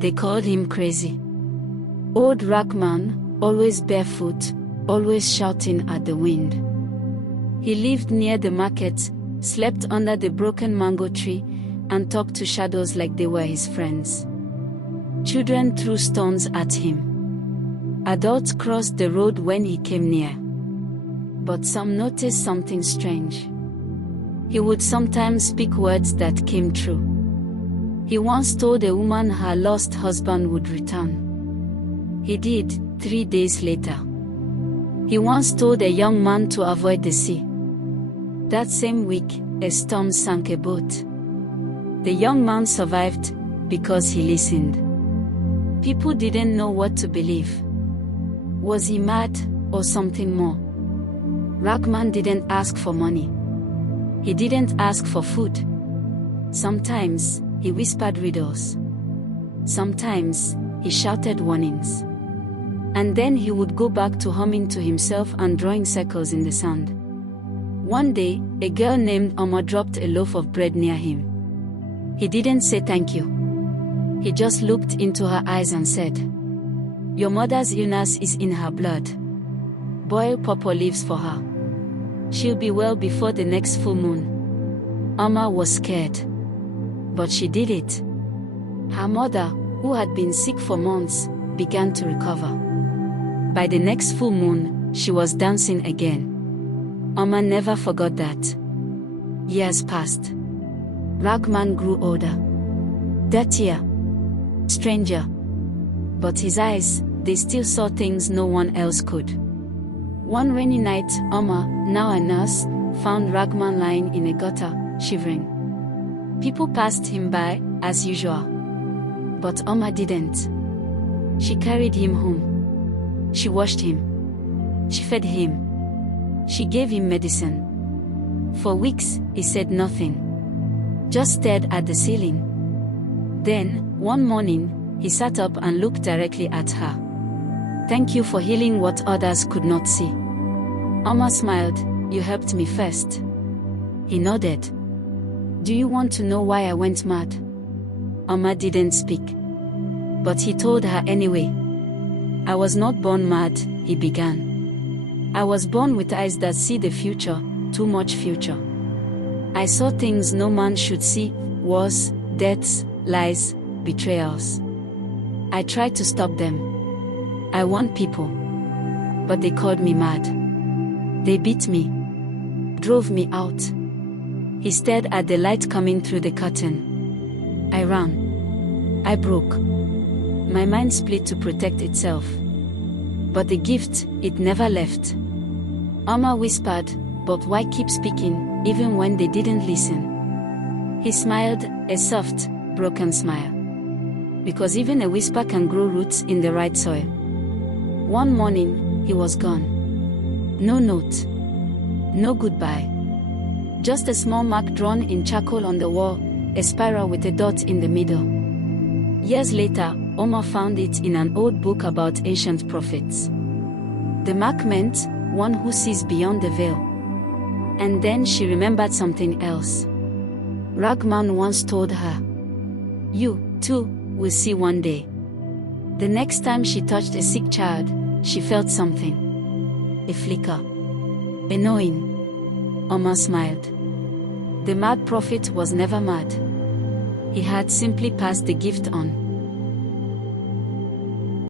They called him crazy. Old Ragman, always barefoot, always shouting at the wind. He lived near the market, slept under the broken mango tree, and talked to shadows like they were his friends. Children threw stones at him. Adults crossed the road when he came near. But some noticed something strange. He would sometimes speak words that came true. He once told a woman her lost husband would return. He did, 3 days later. He once told a young man to avoid the sea. That same week, a storm sank a boat. The young man survived because he listened. People didn't know what to believe. Was he mad or something more? Ragman didn't ask for money. He didn't ask for food. Sometimes, he whispered riddles. Sometimes, he shouted warnings. And then he would go back to humming to himself and drawing circles in the sand. One day, a girl named Oma dropped a loaf of bread near him. He didn't say thank you. He just looked into her eyes and said, "Your mother's illness is in her blood. Boil pawpaw leaves for her. She'll be well before the next full moon." Oma was scared. But she did it. Her mother, who had been sick for months, began to recover. By the next full moon, she was dancing again. Oma never forgot that. Years passed. Ragman grew older, dirtier, stranger. But his eyes, they still saw things no one else could. One rainy night, Oma, now a nurse, found Ragman lying in a gutter, shivering. People passed him by, as usual. But Oma didn't. She carried him home. She washed him. She fed him. She gave him medicine. For weeks, he said nothing. Just stared at the ceiling. Then, one morning, he sat up and looked directly at her. "Thank you for healing what others could not see." Oma smiled. "You helped me first." He nodded. "Do you want to know why I went mad?" Oma didn't speak. But he told her anyway. "I was not born mad," he began. "I was born with eyes that see the future, too much future. I saw things no man should see, wars, deaths, lies, betrayals. I tried to stop them. I warned people. But they called me mad. They beat me. Drove me out." He stared at the light coming through the curtain. "I ran. I broke. My mind split to protect itself. But the gift, it never left." Oma whispered, "But why keep speaking, even when they didn't listen?" He smiled, a soft, broken smile. "Because even a whisper can grow roots in the right soil." One morning, he was gone. No note. No goodbye. Just a small mark drawn in charcoal on the wall, a spiral with a dot in the middle. Years later, Oma found it in an old book about ancient prophets. The mark meant, one who sees beyond the veil. And then she remembered something else. Ragman once told her, "You, too, will see one day." The next time she touched a sick child, she felt something. A flicker. A knowing. Oma smiled. The mad prophet was never mad. He had simply passed the gift on.